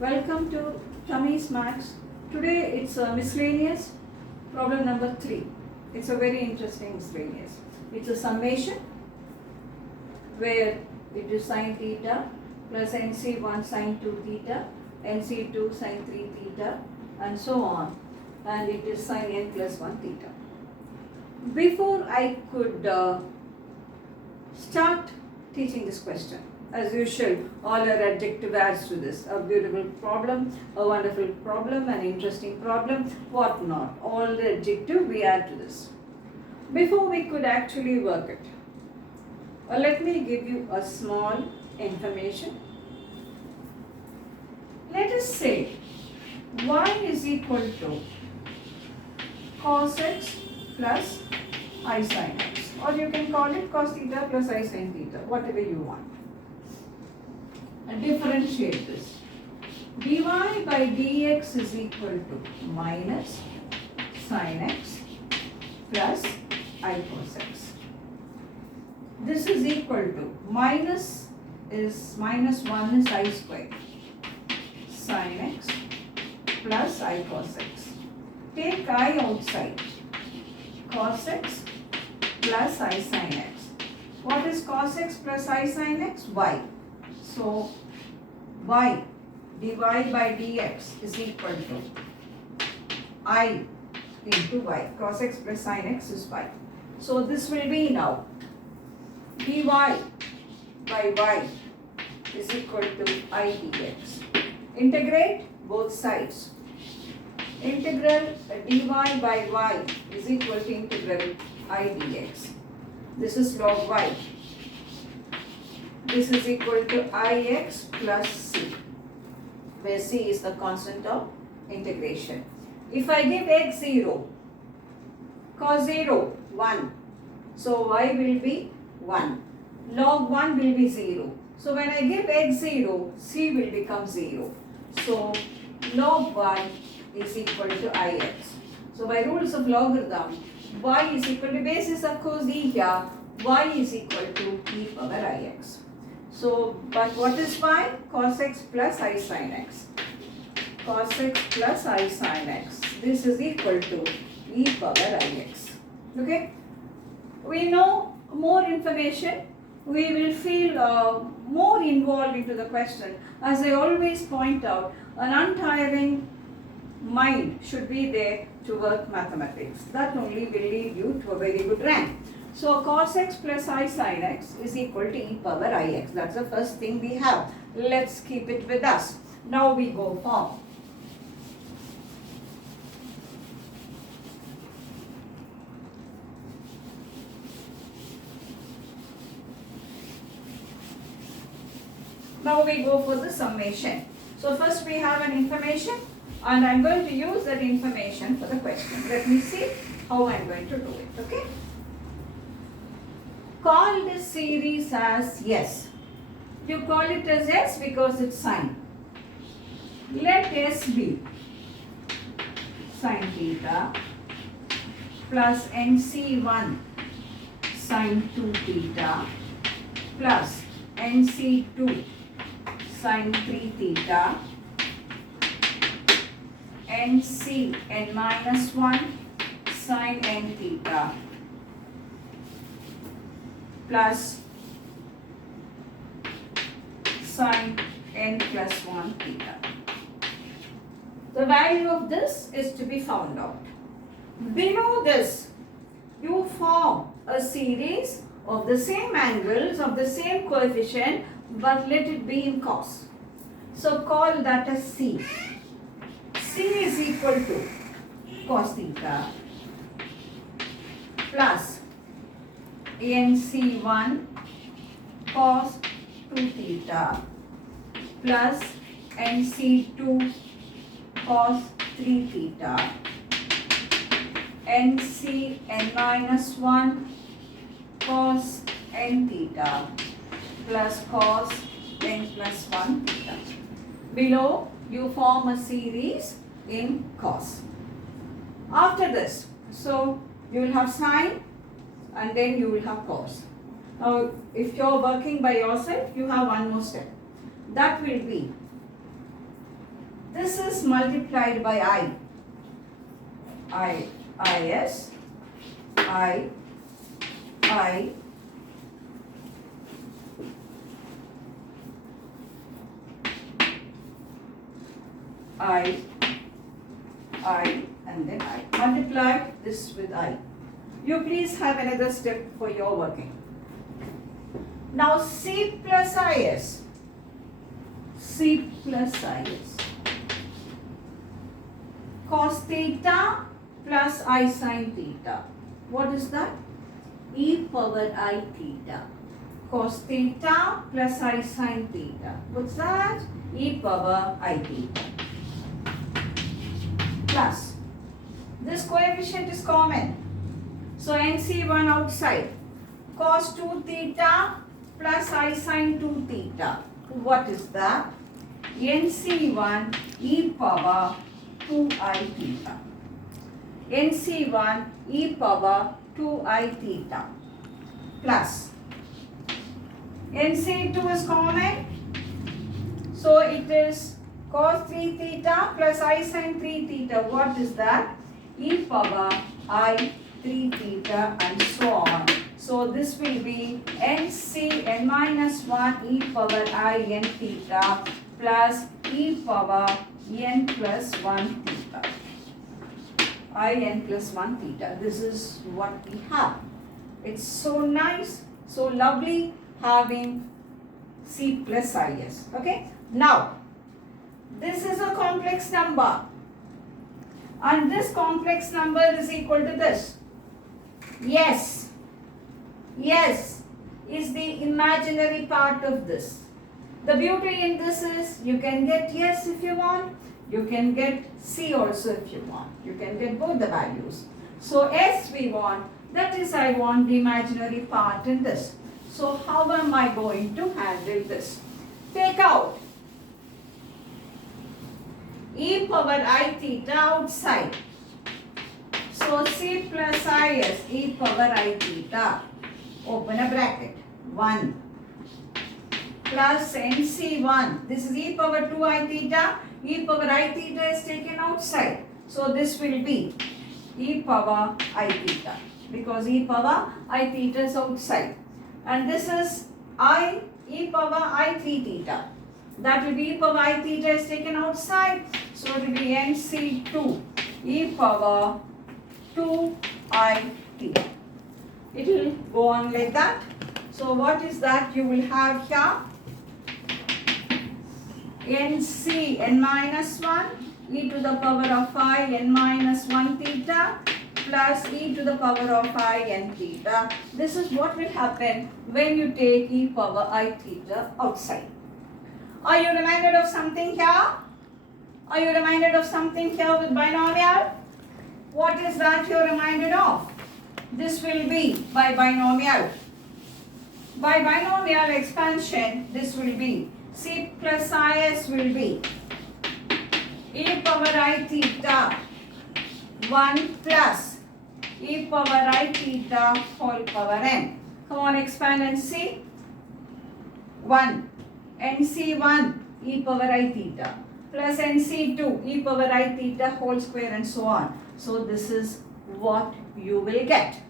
Welcome to Tammy's Max. Today it's miscellaneous problem number 3. It's a very interesting miscellaneous. It's a summation where it is sin theta plus nc1 sin 2 theta, nc2 sin 3 theta and so on, and it is sin n plus 1 theta. Before I could start teaching this question, as usual, all our adjective adds to this. A beautiful problem, a wonderful problem, an interesting problem, what not. All the adjective we add to this. Before we could actually work it, let me give you a small information. Let us say y is equal to cos x plus I sin x, or you can call it cos theta plus I sin theta, whatever you want. And differentiate this. Dy by dx is equal to minus sin x plus I cos x. This is equal to minus 1 is I square sin x plus I cos x. Take I outside. Cos x plus I sin x. What is cos x plus I sin x? Y. So y dy by dx is equal to I into y. Cos x plus sin x is y. So this will be now dy by y is equal to I dx. Integrate both sides. Integral dy by y is equal to integral I dx. This is log y. This is equal to ix plus c, where c is the constant of integration. If I give x 0, cos 0, 1. So y will be 1. Log 1 will be 0. So when I give x 0, c will become 0. So log y is equal to ix. So by rules of logarithm, y is equal to basis of course e here, y is equal to e power ix. So, but what is y? Cos x plus I sin x. Cos x plus I sin x. This is equal to e power ix. Okay? We know more information. We will feel more involved into the question. As I always point out, an untiring mind should be there to work mathematics. That only will lead you to a very good rank. So cos x plus I sin x is equal to e power ix. That's the first thing we have. Let's keep it with us. Now we go form. Now we go for the summation. So first we have an information and I'm going to use that information for the question. Let me see how I'm going to do it. Okay? Call this series as S. You call it as S because it's sine. Let S be sin theta plus NC1 sin 2 theta plus NC2 sin 3 theta, NC n minus 1 sin n theta plus sin n plus 1 theta. The value of this is to be found out. Below this, you form a series of the same angles, of the same coefficient, but let it be in cos. So call that as C. C is equal to cos theta plus NC1 cos 2 theta plus NC2 cos 3 theta, NC n minus 1 cos n theta plus cos n plus 1 theta. Below you form a series in cos. After this, so you will have sine and then you will have cos. Now if you are working by yourself, you have one more step. That will be This is multiplied by I. Is, I, I, and then I. Multiply this with I. You please have another step for your working. Now C plus Is. C plus Is. Cos theta plus I sin theta. What is that? E power I theta. Cos theta plus I sin theta. What's that? E power I theta. Plus, this coefficient is common. So NC1 outside. Cos 2 theta plus I sin 2 theta. What is that? NC1 e power 2I theta. NC1 e power 2I theta. Plus, NC2 is common. So it is cos 3 theta plus I sin 3 theta. What is that? E power I 3 theta and so on. So this will be NC n minus 1 e power I n theta plus e power n plus 1 theta. I n plus 1 theta. This is what we have. It's so nice, so lovely having C plus Is. Okay. Now, this is a complex number. And this complex number is equal to this. Yes. Yes is the imaginary part of this. The beauty in this is you can get yes if you want. You can get C also if you want. You can get both the values. So S we want. That is I want the imaginary part in this. So how am I going to handle this? Take out e power I theta outside. So C plus Is e power I theta. Open a bracket. 1 plus NC1. This is e power 2I theta. E power I theta is taken outside. So this will be e power I theta. Because e power I theta is outside. And this is I e power I 3 theta. That will be e power I theta is taken outside. So it will be NC2 e power 2I theta. It will go on like that. So what is that you will have here? NC n minus 1 e to the power of I n minus 1 theta plus e to the power of I n theta. This is what will happen when you take e power I theta outside. Are you reminded of something here? Are you reminded of something here with binomial? What is that you're reminded of? This will be by binomial. By binomial expansion, this will be C plus Is will be e power I theta 1 plus e power I theta whole power n. Come on, expand and see. 1 NC1 e power I theta plus NC2 e power I theta whole square and so on. So this is what you will get.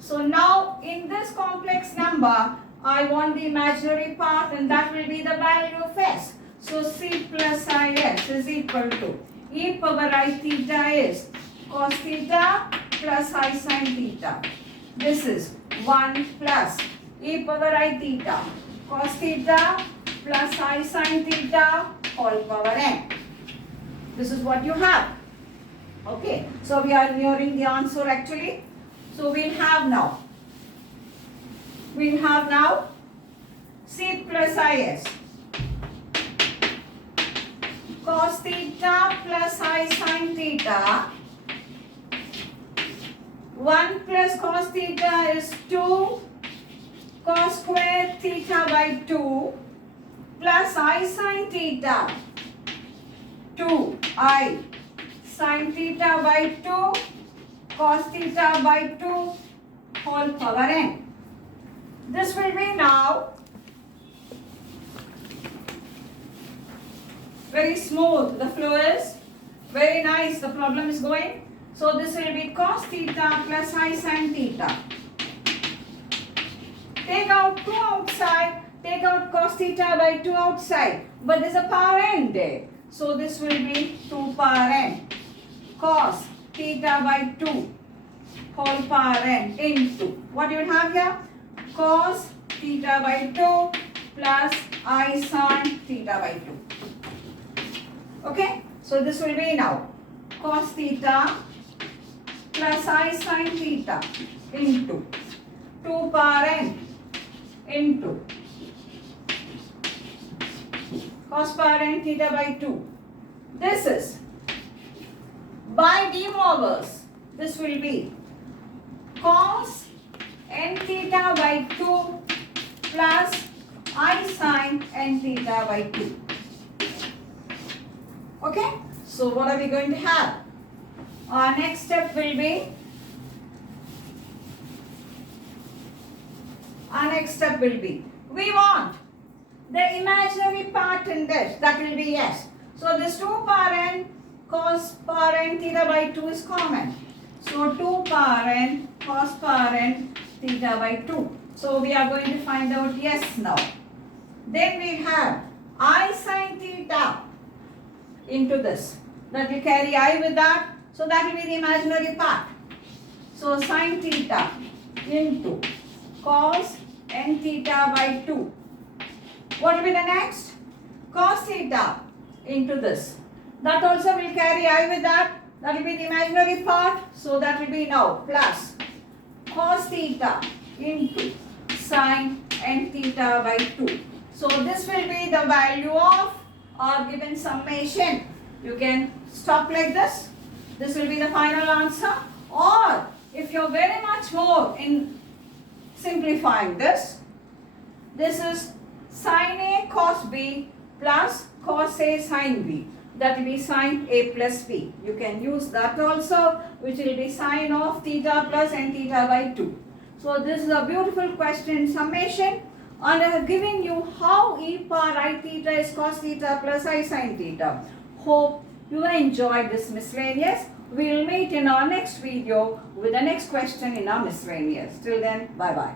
So now in this complex number, I want the imaginary part and that will be the value of S. So C plus Is is equal to e power I theta is cos theta plus I sin theta. This is 1 plus e power I theta cos theta plus I sin theta whole power n. This is what you have. Okay, so we are nearing the answer actually. So we'll have now C plus Is cos theta plus I sin theta. 1 plus cos theta is 2 cos square theta by 2 plus I sin theta 2 I sin theta by 2 cos theta by 2 whole power n. This will be now very smooth. The flow is very nice. The problem is going. So this will be cos theta plus I sin theta. Take out 2 outside. Take out cos theta by 2 outside. But there's a power n there. So this will be 2 power n. Cos theta by 2 whole power n into. What you will have here? Cos theta by 2 plus I sin theta by 2. Okay? So this will be now cos theta plus I sin theta into 2 power n into cos power n theta by 2. This is by De Moivre's. This will be cos n theta by 2 plus I sin n theta by 2. Okay? So what are we going to have? Our next step will be, we want the imaginary part in this. That will be yes. So this 2 power n cos power n theta by 2 is common. So 2 power n cos power n theta by 2. So we are going to find out yes now. Then we have I sin theta into this. That will carry I with that. So that will be the imaginary part. So sin theta into cos n theta by 2. What will be the next? Cos theta into this. That also will carry I with that. That will be the imaginary part. So that will be now plus cos theta into sin n theta by 2. So this will be the value of our given summation. You can stop like this. This will be the final answer. Or if you're very much more in simplifying this, this is sin A cos B plus cos A sin B. That will be sin A plus B. You can use that also, which will be sin of theta plus n theta by 2. So this is a beautiful question summation, and I have given you how e power I theta is cos theta plus I sin theta. Hope you enjoyed this miscellaneous. We will meet in our next video with the next question in our miscellaneous. Till then, bye bye.